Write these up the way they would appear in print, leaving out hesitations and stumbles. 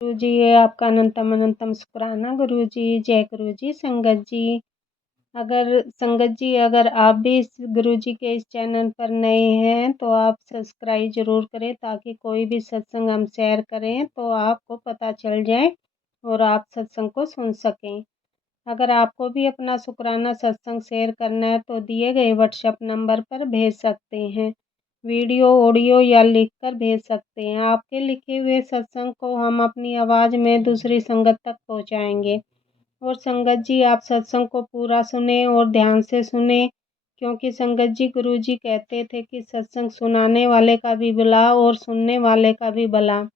गुरुजी आपका अनंतम अनंतम शुक्राना गुरुजी। जय गुरुजी। संगत जी अगर आप भी इस गुरुजी के इस चैनल पर नए हैं तो आप सब्सक्राइब जरूर करें, ताकि कोई भी सत्संग हम शेयर करें तो आपको पता चल जाए और आप सत्संग को सुन सकें। अगर आपको भी अपना शुक्राना सत्संग शेयर करना है तो दिए गए व्हाट्सएप नंबर पर भेज सकते हैं। वीडियो, ऑडियो या लिखकर भेज सकते हैं। आपके लिखे हुए सत्संग को हम अपनी आवाज़ में दूसरी संगत तक पहुंचाएंगे। और संगत जी आप सत्संग को पूरा सुने और ध्यान से सुने, क्योंकि संगत जी गुरु जी कहते थे कि सत्संग सुनाने वाले का भी भला और सुनने वाले का भी भला।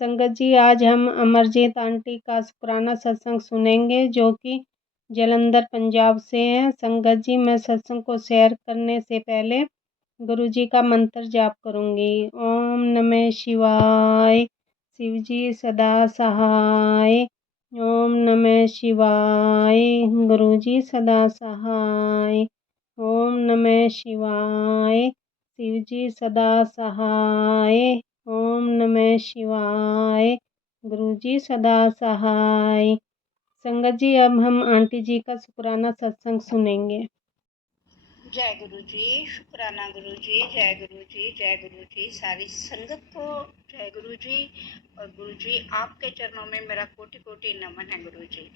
संगत जी आज हम अमरजीत आंटी का शुक्राना सत्संग सुनेंगे, जो कि जलंधर पंजाब से हैं। संगत जी मैं सत्संग को शेयर करने से पहले गुरु जी का मंत्र जाप करूंगी। ओम नमः शिवाय, शिव जी सदा सहाय। ओम नमः शिवाय, गुरु जी सदा सहाय। ओम नमः शिवाय, शिव जी सदा सहाय। ओम नमः शिवाय, गुरु जी सदा सहाय। संगत जी अब हम आंटी जी का शुक्राना सत्संग सुनेंगे। जय गुरु जी। शुक्राना गुरु जी। जय गुरु जी। जय गुरु जी। सारी संगत को जय गुरु जी। और गुरु जी आपके चरणों में मेरा कोटि कोटि नमन है गुरु जी।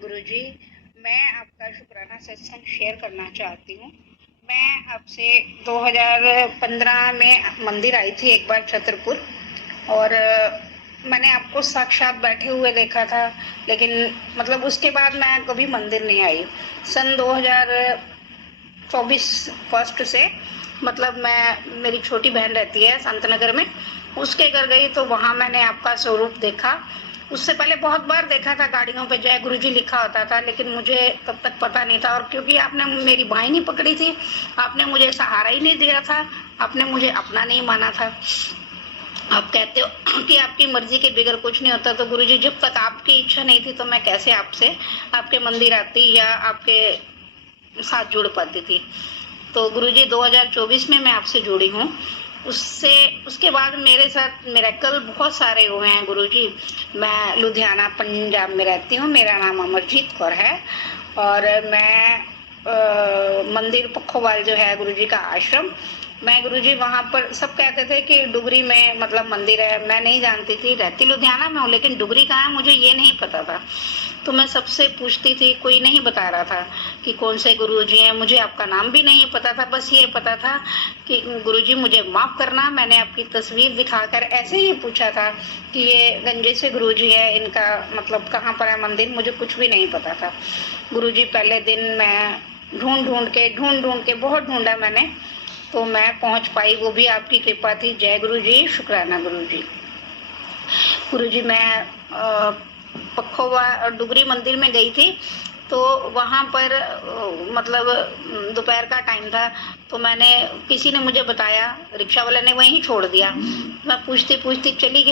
गुरु जी मैं आपका शुक्राना सत्संग शेयर करना चाहती हूँ। मैं आपसे 2015 में मंदिर आई थी एक बार छतरपुर, और मैंने आपको साक्षात बैठे हुए देखा था, लेकिन मतलब उसके बाद मैं कभी मंदिर नहीं आई। सन 2024 फर्स्ट से मतलब मैं, मेरी छोटी बहन रहती है संतनगर में, उसके घर गई तो वहां मैंने आपका स्वरूप देखा। उससे पहले बहुत बार देखा था, गाड़ियों पे जय गुरु जी लिखा होता था, लेकिन मुझे तब तक पता नहीं था। और क्योंकि आपने मेरी बाहीं नहीं पकड़ी थी, आपने मुझे सहारा ही नहीं दिया था, आपने मुझे अपना नहीं माना था। आप कहते हो कि आपकी मर्जी के बगैर कुछ नहीं होता, तो गुरुजी जब तक आपकी इच्छा नहीं थी तो मैं कैसे आपसे आपके मंदिर आती या आपके साथ जुड़ पाती थी। तो गुरुजी 2024 में मैं आपसे जुड़ी हूँ। उससे उसके बाद मेरे साथ मिरेकल बहुत सारे हुए हैं गुरुजी। मैं लुधियाना पंजाब में रहती हूँ, मेरा नाम अमरजीत कौर है, और मैं मंदिर पखोवाल जो है गुरुजी का आश्रम, मैं गुरुजी वहां पर सब कहते थे कि डुगरी में मतलब मंदिर है। मैं नहीं जानती थी, रहती लुधियाना में हूँ लेकिन डुगरी कहाँ है मुझे ये नहीं पता था। तो मैं सबसे पूछती थी, कोई नहीं बता रहा था कि कौन से गुरुजी हैं। मुझे आपका नाम भी नहीं पता था, बस ये पता था कि गुरुजी मुझे माफ करना, मैंने आपकी तस्वीर दिखाकर ऐसे ही पूछा था कि ये गंजे से गुरुजी है, इनका मतलब कहाँ पर है मंदिर, मुझे कुछ भी नहीं पता था। गुरुजी पहले दिन मैं ढूंढ ढूंढ के बहुत ढूंढा मैंने, तो मैं पहुंच पाई, वो भी आपकी कृपा थी। जय गुरु जी। शुक्राना गुरु जी। गुरु जी मैं पखोवा और डुगरी मंदिर में गई थी, तो वहां पर मतलब दोपहर का टाइम था, तो मैंने, किसी ने मुझे बताया, रिक्शा वाले ने वहीं छोड़ दिया। मैं पूछती पूछती चली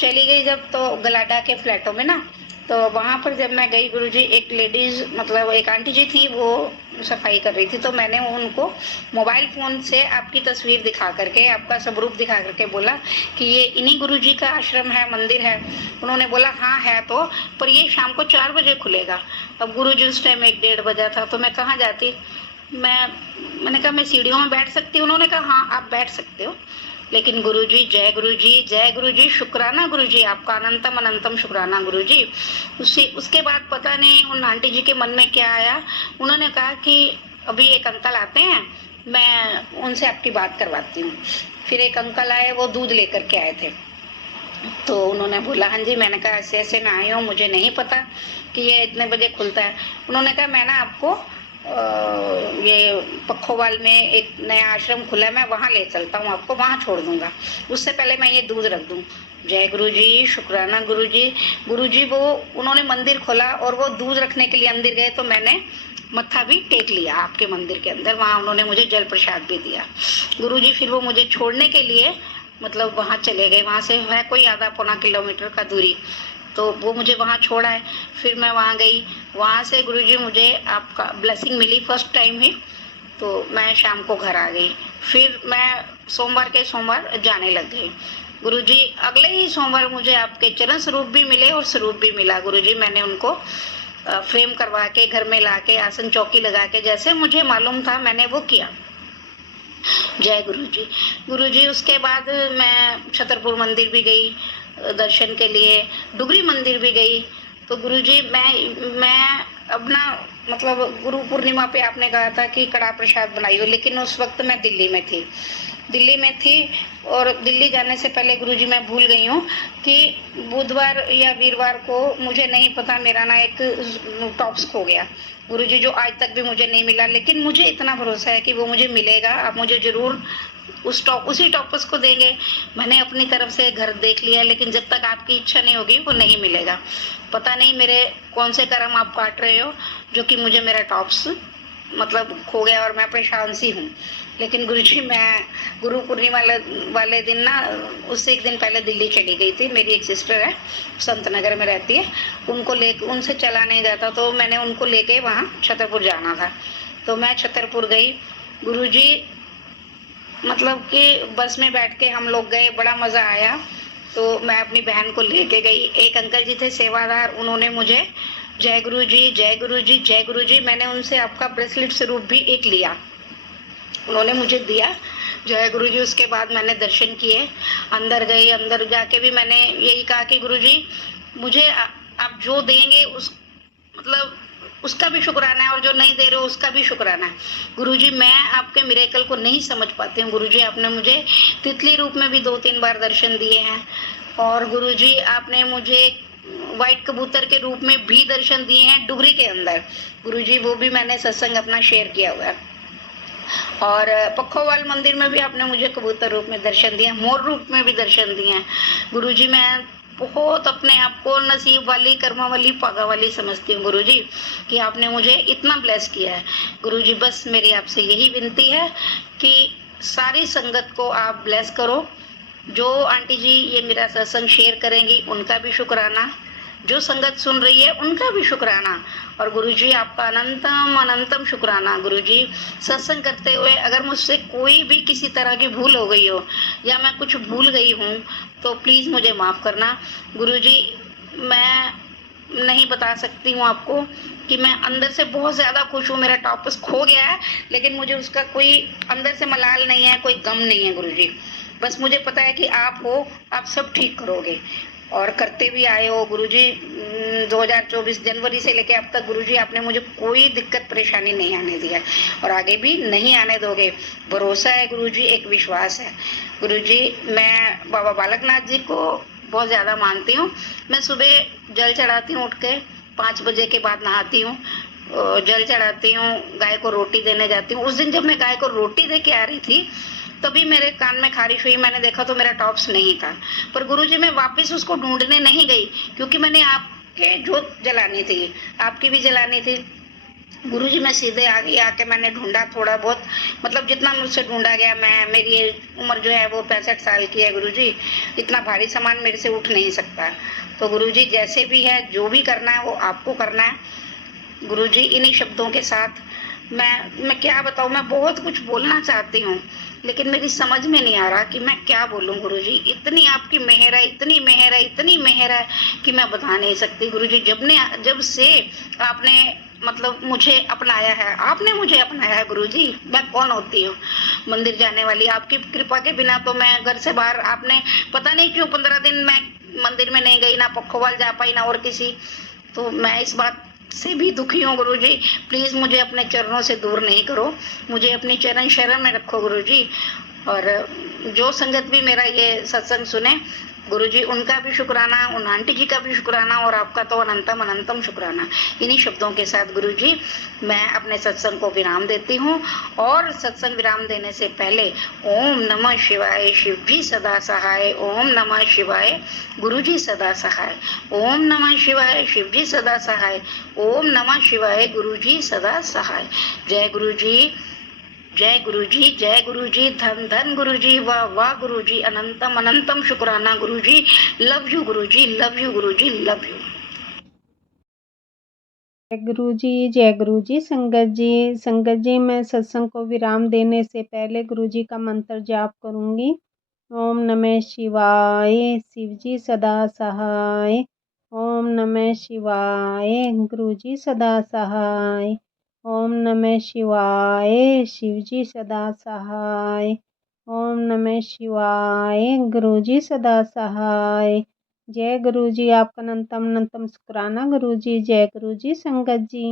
गई जब, तो गलाडा के फ्लैटों में ना, तो वहां पर जब मैं गई गुरुजी, एक लेडीज मतलब एक आंटी जी थी, वो सफाई कर रही थी, तो मैंने उनको मोबाइल फोन से आपकी तस्वीर दिखा करके, आपका स्वरूप दिखा करके बोला कि ये इन्हीं गुरुजी का आश्रम है, मंदिर है। उन्होंने बोला हाँ है, तो पर ये शाम को 4 बजे खुलेगा। अब गुरुजी उस टाइम 1-1:30 बजा था, तो मैं कहाँ जाती। मैंने कहा मैं सीढ़ियों में बैठ सकती हूँ। उन्होंने कहा हाँ आप बैठ सकते हो, लेकिन गुरुजी जय गुरुजी, जय गुरुजी। शुक्राना गुरुजी, आपका अनंतम अनंतम शुक्राना गुरुजी। उसके बाद पता नहीं उन आंटी जी के मन में क्या आया, उन्होंने कहा कि अभी एक अंकल आते हैं, मैं उनसे आपकी बात करवाती हूँ। फिर एक अंकल आए, वो दूध लेकर के आए थे, तो उन्होंने बोला हाँ जी। मैंने कहा ऐसे ऐसे मैं आई हूँ, मुझे नहीं पता कि ये इतने बजे खुलता है। उन्होंने कहा मैं ना आपको ये पखोवाल में एक नया आश्रम खुला है, मैं वहां ले चलता हूँ, आपको वहां छोड़ दूंगा, उससे पहले मैं ये दूध रख दूं। जय गुरु जी। शुक्राना गुरु जी। गुरु जी वो उन्होंने मंदिर खोला और वो दूध रखने के लिए अंदर गए, तो मैंने मत्था भी टेक लिया आपके मंदिर के अंदर, वहां उन्होंने मुझे जल प्रसाद भी दिया। गुरु जी फिर वो मुझे छोड़ने के लिए मतलब वहां चले गए, वहां से है कोई आधा पौना किलोमीटर का दूरी, तो वो मुझे वहां छोड़ा है। फिर मैं वहां गई, वहां से गुरुजी मुझे आपका ब्लेसिंग मिली फर्स्ट टाइम ही, तो मैं शाम को घर आ गई। फिर मैं सोमवार के सोमवार जाने लग गई। गुरुजी अगले ही सोमवार मुझे आपके चरण स्वरूप भी मिले और स्वरूप भी मिला। गुरुजी मैंने उनको फ्रेम करवा के घर में लाके आसन चौकी लगा के जैसे मुझे मालूम था मैंने वो किया। जय गुरुजी। गुरुजी उसके बाद मैं छतरपुर मंदिर भी गई दर्शन के लिए, डुगरी मंदिर भी गई। तो गुरुजी मैं अपना मतलब गुरु पूर्णिमा पे आपने कहा था कि कड़ा प्रसाद बनाइयो, लेकिन उस वक्त मैं दिल्ली में थी और दिल्ली जाने से पहले गुरुजी मैं भूल गई हूँ कि बुधवार या वीरवार को मुझे नहीं पता मेरा ना एक टॉप्स खो गया गुरुजी, जो आज तक भी मुझे नहीं मिला। लेकिन मुझे इतना भरोसा है कि वो मुझे मिलेगा, आप मुझे जरूर उसी टॉपस को देंगे। मैंने अपनी तरफ से घर देख लिया, लेकिन जब तक आपकी इच्छा नहीं होगी वो नहीं मिलेगा। पता नहीं मेरे कौन से कर्म आप काट रहे हो जो कि मुझे मेरा टॉप्स मतलब खो गया और मैं परेशान सी हूँ। लेकिन गुरुजी मैं गुरु पूर्णिमा वाले दिन ना उससे एक दिन पहले दिल्ली चली गई थी। मेरी एक सिस्टर है संत नगर में रहती है, उनको लेके उनसे चला नहीं जाता तो मैंने उनको लेके वहाँ छतरपुर जाना था। तो मैं छतरपुर गई गुरुजी, मतलब कि बस में बैठ के हम लोग गए, बड़ा मजा आया। तो मैं अपनी बहन को लेके गई। एक अंकल जी थे सेवादार, उन्होंने मुझे जय गुरु जी जय गुरु जी जय गुरु जी, मैंने उनसे आपका ब्रेसलेट स्वरूप भी एक लिया, उन्होंने मुझे दिया जय गुरु जी। उसके बाद मैंने दर्शन किए, अंदर गई, अंदर जाके भी मैंने यही कहा कि गुरु जी मुझे आप जो देंगे उस मतलब उसका भी शुक्राना है और जो नहीं दे रहे हो उसका भी शुक्राना है। गुरुजी मैं आपके मिरेकल को नहीं समझ पाती हूँ। गुरुजी आपने मुझे तितली रूप में भी 2-3 बार दर्शन दिए हैं और गुरुजी आपने मुझे व्हाइट कबूतर के रूप में भी दर्शन दिए हैं डुगरी के अंदर। गुरुजी वो भी मैंने सत्संग अपना शेयर किया हुआ है। और पखोवाल मंदिर में भी आपने मुझे कबूतर रूप में दर्शन दिए, मोर रूप में भी दर्शन दिए हैं। गुरुजी मैं बहुत अपने आप को नसीब वाली, कर्मा वाली, पागा वाली समझती हूँ गुरुजी कि आपने मुझे इतना ब्लेस किया है। गुरुजी बस मेरी आपसे यही विनती है कि सारी संगत को आप ब्लेस करो। जो आंटी जी ये मेरा सत्संग शेयर करेंगी उनका भी शुक्राना, जो संगत सुन रही है उनका भी शुक्राना, और गुरुजी आपका अनंतम अनंतम शुक्राना। गुरुजी सत्संग करते हुए अगर मुझसे कोई भी किसी तरह की भूल हो गई हो या मैं कुछ भूल गई हूँ तो प्लीज मुझे माफ करना। गुरुजी मैं नहीं बता सकती हूँ आपको कि मैं अंदर से बहुत ज्यादा खुश हूँ। मेरा टॉपस खो गया है लेकिन मुझे उसका कोई अंदर से मलाल नहीं है, कोई गम नहीं है गुरुजी। बस मुझे पता है कि आप हो, आप सब ठीक करोगे और करते भी आए हो गुरुजी। 2024 जनवरी से लेके अब तक गुरुजी आपने मुझे कोई दिक्कत परेशानी नहीं आने दिया और आगे भी नहीं आने दोगे। भरोसा है गुरुजी, एक विश्वास है गुरुजी। मैं बाबा बालकनाथ जी को बहुत ज्यादा मानती हूँ। मैं सुबह जल चढ़ाती हूँ, उठ के 5 बजे के बाद नहाती हूँ, जल चढ़ाती हूँ, गाय को रोटी देने जाती हूँ। उस दिन जब मैं गाय को रोटी दे के आ रही थी तभी मेरे कान में खारिश हुई, मैंने देखा तो मेरा टॉप्स नहीं था। पर गुरुजी मैं वापस उसको ढूंढने नहीं गई क्योंकि मैंने आपके जोत जलानी थी, आपकी भी जलानी थी। गुरुजी मैं सीधे आ गई, आके मैंने ढूंढा थोड़ा बहुत, मतलब जितना मुझसे ढूंढा गया। मेरी उम्र जो है वो 65 साल की है गुरुजी, इतना भारी सामान मेरे से उठ नहीं सकता। तो गुरुजी जैसे भी है जो भी करना है वो आपको करना है गुरुजी। इन्हीं शब्दों के साथ मैं क्या बताऊं, मैं बहुत कुछ बोलना चाहती हूँ लेकिन मेरी समझ में नहीं आ रहा कि मैं क्या बोलूं गुरुजी। इतनी आपकी मेहर है, इतनी मेहर है, इतनी मेहर है कि मैं बता नहीं सकती गुरुजी। जब से आपने मतलब मुझे अपनाया है, आपने मुझे अपनाया है गुरुजी। मैं कौन होती हूँ मंदिर जाने वाली, आपकी कृपा के बिना तो मैं घर से बाहर, आपने पता नहीं क्यों 15 दिन मैं मंदिर में नहीं गई, ना पखोवाल जा पाई ना और किसी। तो मैं इस बात से भी दुखी हूँ गुरुजी। प्लीज मुझे अपने चरणों से दूर नहीं करो, मुझे अपनी चरण शरण में रखो गुरुजी। और जो संगत भी मेरा ये सत्संग सुने गुरुजी उनका भी शुक्राना, उन आंटी जी का भी शुक्राना और आपका तो अनंतम अनंतम शुक्राना। इन्हीं शब्दों के साथ गुरुजी मैं अपने सत्संग को विराम देती हूँ। और सत्संग विराम देने से पहले ओम नमः शिवाय, शिव जी सदा सहाय। ओम नमः शिवाय, गुरु जी सदा सहाय। ओम नमः शिवाय, शिव जी सदा सहाय। ओम नमः शिवाय, गुरु जी सदा सहाय। जय गुरु जी, जय गुरु जी, जय गुरु जी, धन धन गुरु जी, वाह वाह गुरु जी, अनंतम अनंतम शुक्राना गुरु जी। Love you Guru ji, love you Guru ji, love you. जय गुरु जी, जय गुरु जी। संगत जी मैं सत्संग को विराम देने से पहले गुरु जी का मंत्र जाप करूंगी। ओम नमः शिवाय। शिवजी सदा सहाय। ओम नमः शिवाय। गुरुजी सदा सहाय। ओम नमः शिवाय। शिवजी सदा सहाय। ओम नमः शिवाय। गुरुजी सदा सहाय। जय गुरुजी। आपका अनंतम अनंतम शुक्राना गुरुजी। जय गुरुजी। संगत जी।